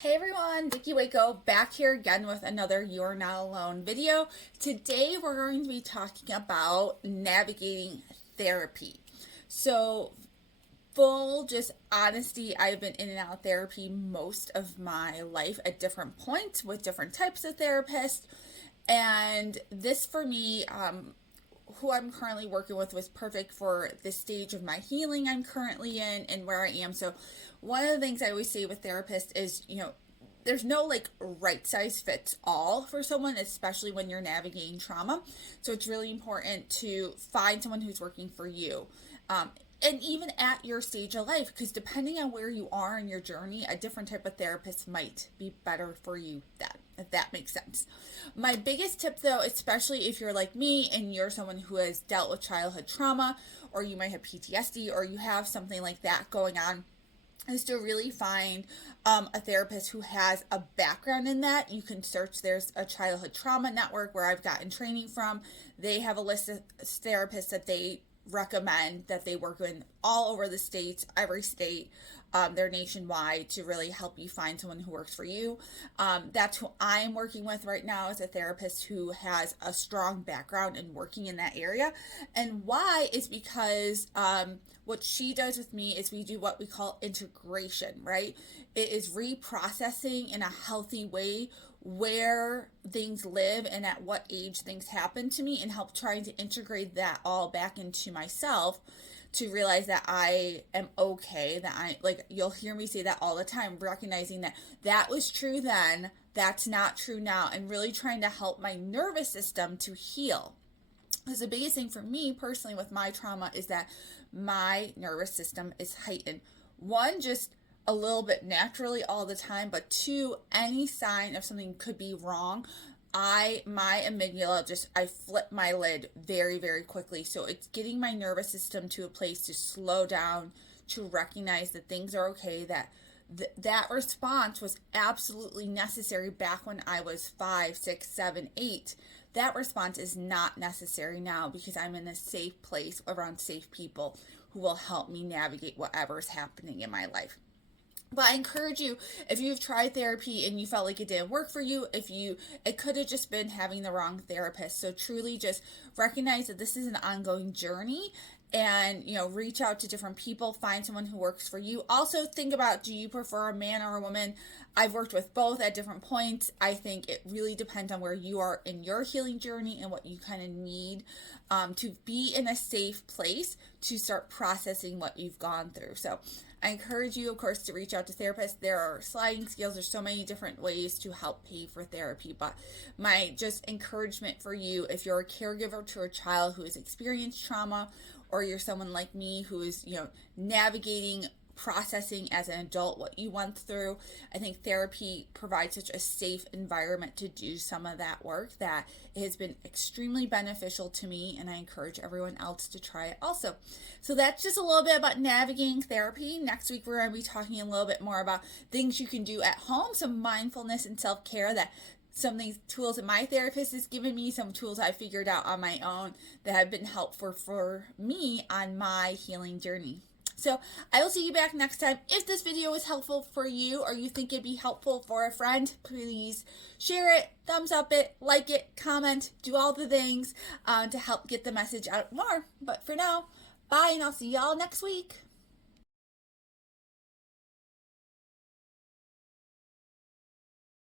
Hey everyone, Vicky Waco back here again with another You're Not Alone video. Today we're going to be talking about navigating therapy. So, full just honesty, I've been in and out of therapy most of my life at different points with different types of therapists. And this for me, who I'm currently working with was perfect for the stage of my healing I'm currently in and where I am. So, one of the things I always say with therapists is, there's no like right size fits all for someone, especially when you're navigating trauma. So, it's really important to find someone who's working for you. And even at your stage of life, because depending on where you are in your journey, a different type of therapist might be better for you then, if that makes sense. My biggest tip though, especially if you're like me and you're someone who has dealt with childhood trauma, or you might have PTSD, or you have something like that going on, is to really find a therapist who has a background in that. You can search, there's a childhood trauma network where I've gotten training from. They have a list of therapists that they recommend that they work in all over the states, every state. They're nationwide to really help you find someone who works for you. That's who I'm working with right now, is a therapist who has a strong background in working in that area. And why is because what she does with me is we do what we call integration, right? It is reprocessing in a healthy way where things live and at what age things happen to me, and help trying to integrate that all back into myself to realize that I am okay, that you'll hear me say that all the time, recognizing that that was true then, that's not true now, and really trying to help my nervous system to heal. Because the biggest thing for me personally with my trauma is that my nervous system is heightened. One, just a little bit naturally all the time, but two, any sign of something could be wrong, my amygdala I flip my lid very, very quickly. So it's getting my nervous system to a place to slow down, to recognize that things are okay, that that response was absolutely necessary back when I was 5, 6, 7, 8. That response is not necessary now because I'm in a safe place around safe people who will help me navigate whatever's happening in my life. But I encourage you, if you've tried therapy and you felt like it didn't work for you, it could have just been having the wrong therapist. So truly just recognize that this is an ongoing journey, and reach out to different people, find someone who works for you. Also think about, do you prefer a man or a woman? I've worked with both at different points. I think it really depends on where you are in your healing journey and what you kind of need to be in a safe place to start processing what you've gone through. So I encourage you, of course, to reach out to therapists. There are sliding scales. There's so many different ways to help pay for therapy. But my just encouragement for you, if you're a caregiver to a child who has experienced trauma, or you're someone like me who is, navigating, processing as an adult what you went through, I think therapy provides such a safe environment to do some of that work that it has been extremely beneficial to me, and I encourage everyone else to try it also. So that's just a little bit about navigating therapy. Next week we're going to be talking a little bit more about things you can do at home, some mindfulness and self-care, that some of these tools that my therapist has given me, some tools I figured out on my own that have been helpful for me on my healing journey. So I will see you back next time. If this video was helpful for you, or you think it'd be helpful for a friend, please share it, thumbs up it, like it, comment, do all the things to help get the message out more. But for now, bye, and I'll see y'all next week.